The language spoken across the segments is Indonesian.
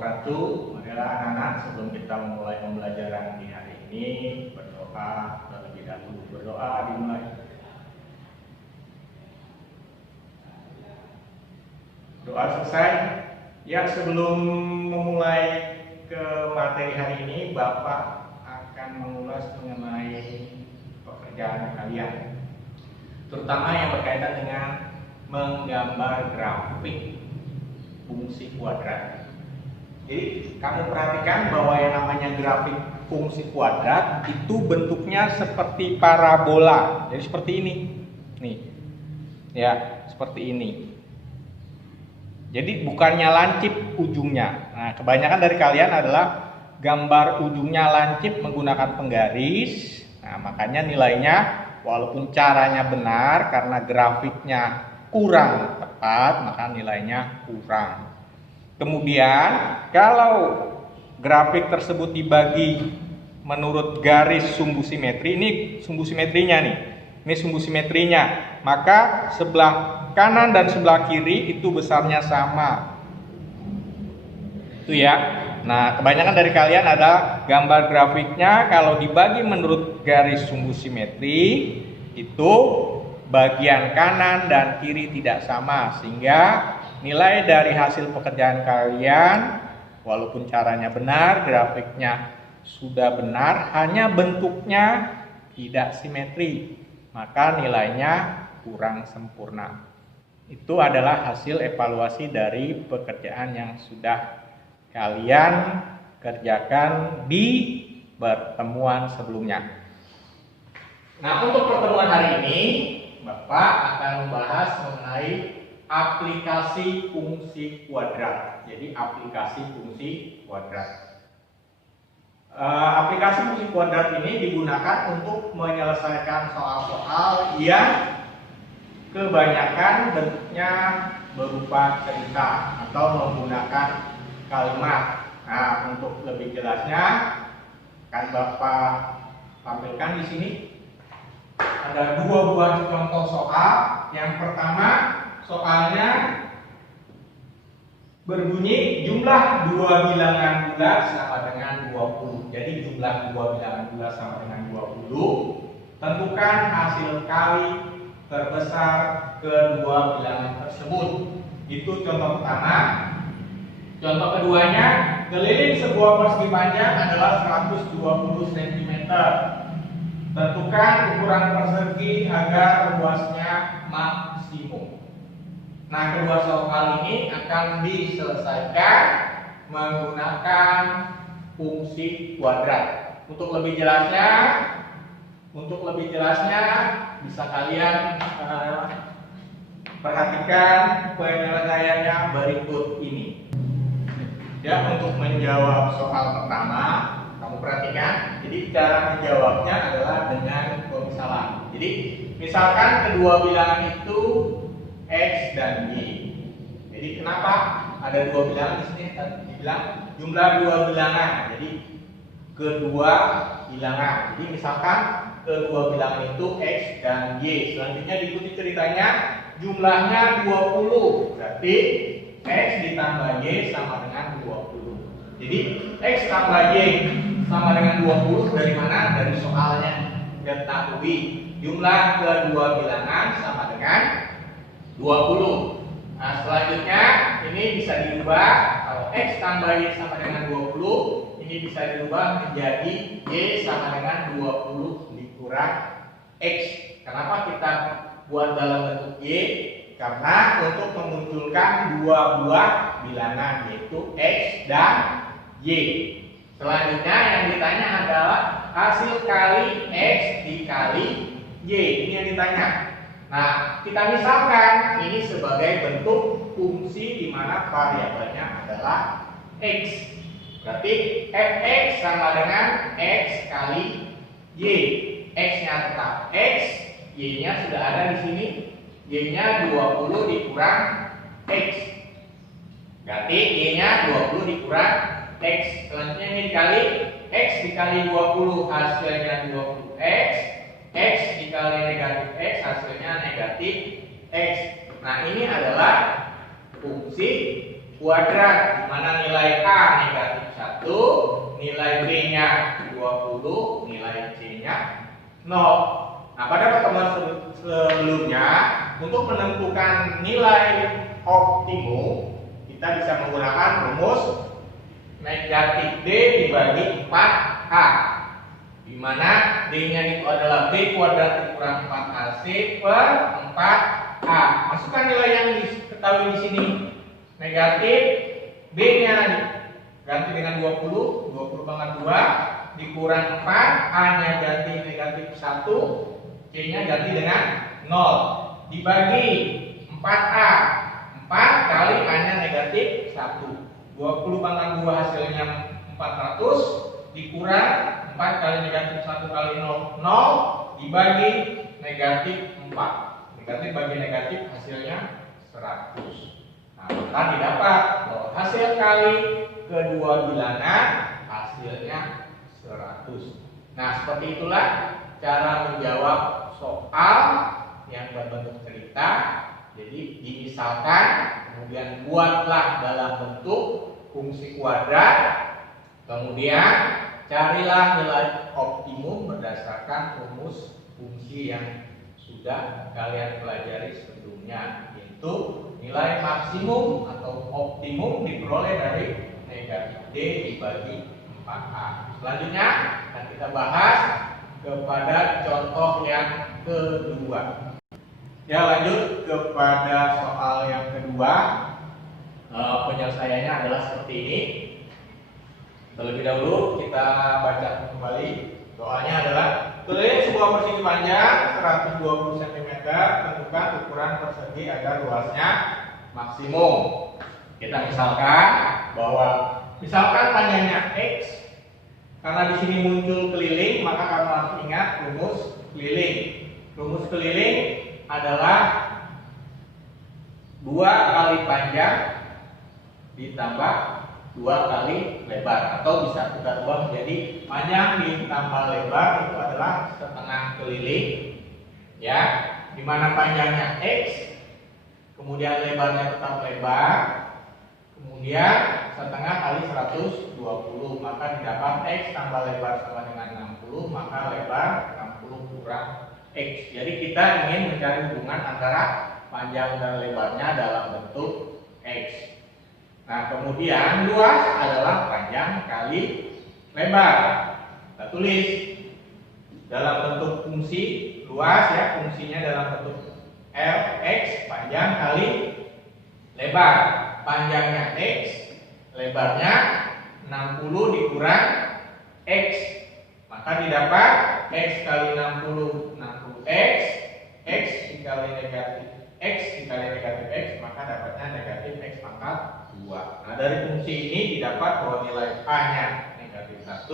wabarakatuh. Marilah anak-anak, sebelum kita memulai pembelajaran di hari ini, berdoa terlebih dahulu. Berdoa dimulai. Doa selesai. Ya, sebelum memulai ke materi hari ini, Bapak akan mengulas mengenai pekerjaan kalian, terutama yang berkaitan dengan menggambar grafik fungsi kuadrat. Jadi kamu perhatikan bahwa yang namanya grafik fungsi kuadrat itu bentuknya seperti parabola. Jadi seperti ini. Nih. Ya, seperti ini. Jadi bukannya lancip ujungnya. Nah, kebanyakan dari kalian adalah gambar ujungnya lancip menggunakan penggaris. Nah, makanya nilainya walaupun caranya benar, karena grafiknya kurang tepat, maka nilainya kurang. Kemudian kalau grafik tersebut dibagi menurut garis sumbu simetri, ini sumbu simetrinya nih, ini sumbu simetrinya, maka sebelah kanan dan sebelah kiri itu besarnya sama. Itu ya. Nah, kebanyakan dari kalian ada gambar grafiknya kalau dibagi menurut garis sumbu simetri itu bagian kanan dan kiri tidak sama, sehingga nilai dari hasil pekerjaan kalian walaupun caranya benar, grafiknya sudah benar, hanya bentuknya tidak simetri, maka nilainya kurang sempurna. Itu adalah hasil evaluasi dari pekerjaan yang sudah kalian kerjakan di pertemuan sebelumnya. Nah, untuk pertemuan hari ini Bapak akan membahas mengenai aplikasi fungsi kuadrat. Jadi aplikasi fungsi kuadrat. Aplikasi fungsi kuadrat ini digunakan untuk menyelesaikan soal-soal yang kebanyakan bentuknya berupa cerita atau menggunakan kalimat. Nah, untuk lebih jelasnya akan Bapak tampilkan di sini. Ada dua buah contoh soal. Yang pertama, soalnya berbunyi jumlah dua bilangan bulat sama dengan 20. Jadi jumlah dua bilangan bulat sama dengan 20. Tentukan hasil kali terbesar kedua bilangan tersebut. Itu contoh pertama. Contoh keduanya, keliling sebuah persegi panjang adalah 120 cm. Tentukan ukuran persegi agar luasnya maksimum. Nah, kedua soal ini akan diselesaikan menggunakan fungsi kuadrat. Untuk lebih jelasnya bisa kalian perhatikan penyelesaiannya berikut ini. Ya, untuk menjawab soal pertama, kamu perhatikan. Jadi cara menjawabnya adalah dengan pemisalan. Jadi misalkan kedua bilangan itu X dan Y. Jadi kenapa ada dua bilangan di sini? Dibilang jumlah dua bilangan. Jadi kedua bilangan. Jadi misalkan kedua bilangan itu X dan Y. Selanjutnya diikuti ceritanya jumlahnya 20. Berarti X ditambah Y sama dengan 20. Jadi X tambah Y sama dengan 20 dari mana? Dari soalnya. Ketahui jumlah kedua bilangan sama dengan 20. Nah, selanjutnya ini bisa dirubah. Kalau X tambah Y sama dengan 20, ini bisa dirubah menjadi Y sama dengan 20 dikurang X. Kenapa kita buat dalam bentuk Y? Karena untuk memunculkan dua buah bilangan, yaitu X dan Y. Selanjutnya yang ditanya adalah hasil kali X dikali Y. Ini yang ditanya. Nah, kita misalkan ini sebagai bentuk fungsi di mana variabelnya adalah X. Berarti fx sama dengan X kali Y. X-nya tetap X, Y-nya sudah ada di sini. Y-nya 20 dikurang X. Berarti Y-nya 20 dikurang X. Selanjutnya ini dikali X dikali 20, hasilnya 20X. X dikali negatif X, hasilnya negatif X. Nah, ini adalah fungsi kuadrat, di mana nilai A negatif 1, nilai B-nya 20, nilai C-nya 0. Nah, pada pertemuan sebelumnya, untuk menentukan nilai optimum, kita bisa menggunakan rumus negatif D dibagi 4A, di mana D-nya itu adalah B kuadrat dikurang 4AC per 4A. Masukkan nilai yang diketahui di sini. Negatif B-nya ganti dengan 20 pangkat 2 dikurang 4, A-nya ganti negatif 1, C-nya ganti dengan 0 dibagi 4A. 4 kali A-nya negatif 1. 20 pangkat 2 hasilnya 400 dikurang 4 kali negatif 1 kali 0 dibagi negatif 4. Negatif bagi negatif hasilnya 100. Nah, maka didapat bahwa hasil kali kedua bilangan hasilnya 100. Nah, seperti itulah cara menjawab soal yang berbentuk cerita. Jadi dimisalkan, kemudian buatlah dalam bentuk fungsi kuadrat, kemudian carilah nilai optimum berdasarkan rumus fungsi yang sudah kalian pelajari sebelumnya, yaitu nilai maksimum atau optimum diperoleh dari negatif D dibagi 4A. Selanjutnya akan kita bahas kepada contoh yang kedua. Ya, lanjut kepada soal yang kedua. Penyelesaiannya adalah seperti ini. Terlebih dahulu kita baca kembali. Soalnya adalah keliling sebuah persegi panjang 120 cm, tentukan ukuran persegi agar luasnya maksimum. Kita misalkan bahwa panjangnya X. Karena di sini muncul keliling, maka kamu harus ingat rumus keliling. Rumus keliling adalah 2 kali panjang ditambah 2 kali lebar, atau bisa kita ubah menjadi panjang ditambah lebar itu adalah setengah keliling, ya, dimana panjangnya X, kemudian lebarnya tetap lebar, kemudian setengah kali 120, maka didapat X tambah lebar sama dengan 60, maka lebar 60 kurang X. Jadi kita ingin mencari hubungan antara panjang dan lebarnya dalam bentuk X. Nah, kemudian luas adalah panjang kali lebar. Kita tulis dalam bentuk fungsi luas, ya, fungsinya dalam bentuk Lx, panjang kali lebar. Panjangnya X, lebarnya 60 dikurang X, maka didapat X kali 60 60X, X dikali negatif X dikali negatif X, maka dapatnya negatif X pangkat 2. Nah, dari fungsi ini didapat bahwa nilai A-nya negatif 1,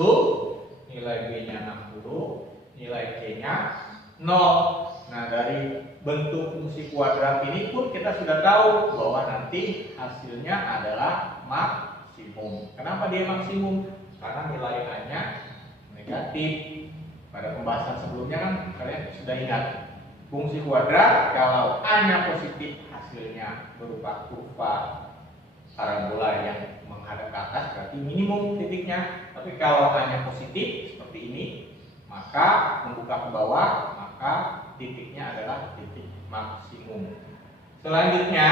nilai B-nya 60, nilai C-nya 0. Nah, dari bentuk fungsi kuadrat ini pun kita sudah tahu bahwa nanti hasilnya adalah maksimum. Kenapa dia maksimum? Karena nilai A-nya negatif. Pada pembahasan sebelumnya kan kalian sudah ingat, fungsi kuadrat kalau A-nya positif hasilnya berupa kurva parabola yang menghadap ke atas berarti minimum titiknya. Tapi kalau A-nya positif seperti ini, maka membuka ke bawah, maka titiknya adalah titik maksimum. Selanjutnya,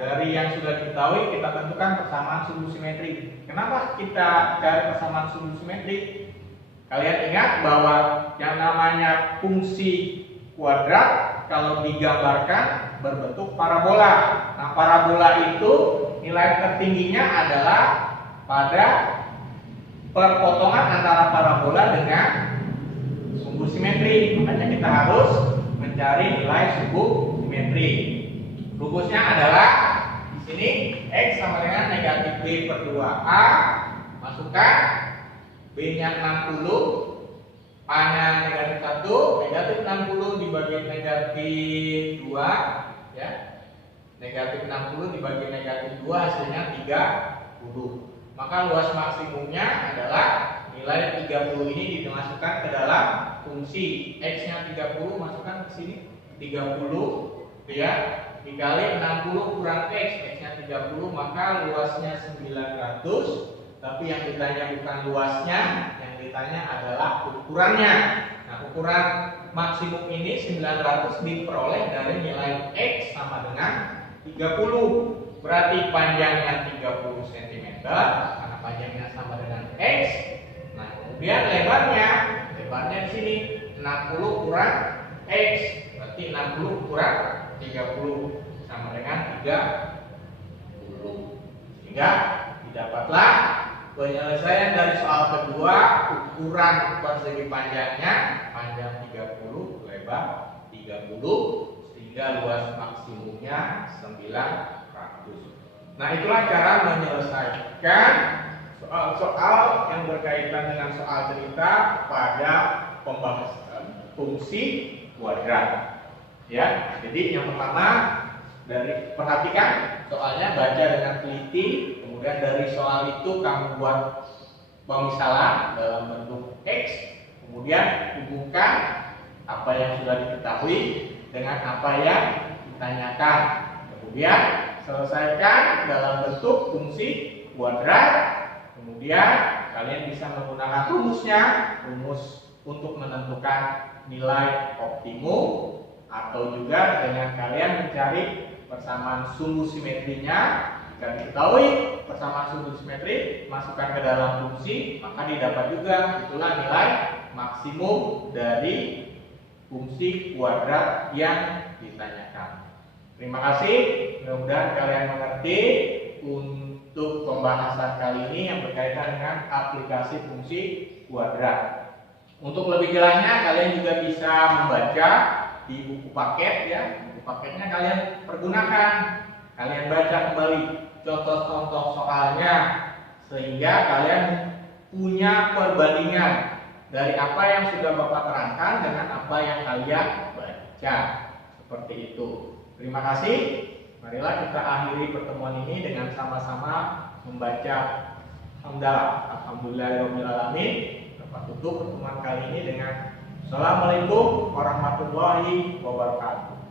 dari yang sudah diketahui kita tentukan persamaan sumbu simetri. Kenapa kita cari persamaan sumbu simetri? Kalian ingat bahwa yang namanya fungsi kuadrat kalau digambarkan berbentuk parabola. Nah, parabola itu nilai tertingginya adalah pada perpotongan antara parabola dengan sumbu simetri. Makanya kita harus mencari nilai sumbu simetri. Rumusnya adalah di sini X sama dengan negatif B per 2A, masukkan B-nya 60, A-nya negatif 1, negatif 60 dibagi negatif 2, ya. Negatif 60 dibagi negatif 2 hasilnya 30. Maka luas maksimumnya adalah nilai 30 ini dimasukkan ke dalam fungsi X-nya 30, masukkan ke sini 30, ya. dikali 60 kurang X, X-nya 30, maka luasnya 900. Tapi yang ditanya bukan luasnya, yang ditanya adalah ukurannya. Nah, ukuran maksimum ini 900 diperoleh dari nilai X sama dengan 30. Berarti panjangnya 30 cm, karena panjangnya sama dengan X. Nah, kemudian lebarnya di sini 60 kurang X, berarti 60 kurang 30 sama dengan 30. Sehingga didapatlah penyelesaian dari soal kedua, ukuran persegi panjangnya panjang 30, lebar 30, sehingga luas maksimumnya 900. Nah, itulah cara menyelesaikan soal-soal yang berkaitan dengan soal cerita pada pembahasan fungsi kuadrat. Ya, jadi yang pertama dari perhatikan soalnya, baca dengan teliti. Kemudian dari soal itu kamu buat pemisalan dalam bentuk X. Kemudian hubungkan apa yang sudah diketahui dengan apa yang ditanyakan. Kemudian selesaikan dalam bentuk fungsi kuadrat. Kemudian kalian bisa menggunakan rumus untuk menentukan nilai optimum, atau juga dengan kalian mencari persamaan sumbu simetrinya. Jika diketahui persamaan sumbu simetri, masukkan ke dalam fungsi, maka didapat juga itulah nilai maksimum dari fungsi kuadrat yang ditanyakan. Terima kasih, mudah-mudahan kalian mengerti untuk pembahasan kali ini yang berkaitan dengan aplikasi fungsi kuadrat. Untuk lebih jelasnya kalian juga bisa membaca di buku paket ya. Buku paketnya kalian pergunakan. Kalian baca kembali contoh-contoh soalnya sehingga kalian punya perbandingan dari apa yang sudah Bapak terangkan dengan apa yang kalian baca. Seperti itu. Terima kasih. Marilah kita akhiri pertemuan ini dengan sama-sama membaca hamdalah. Alhamdulillahirabbil alamin. Kita tutup pertemuan kali ini dengan Assalamualaikum warahmatullahi wabarakatuh.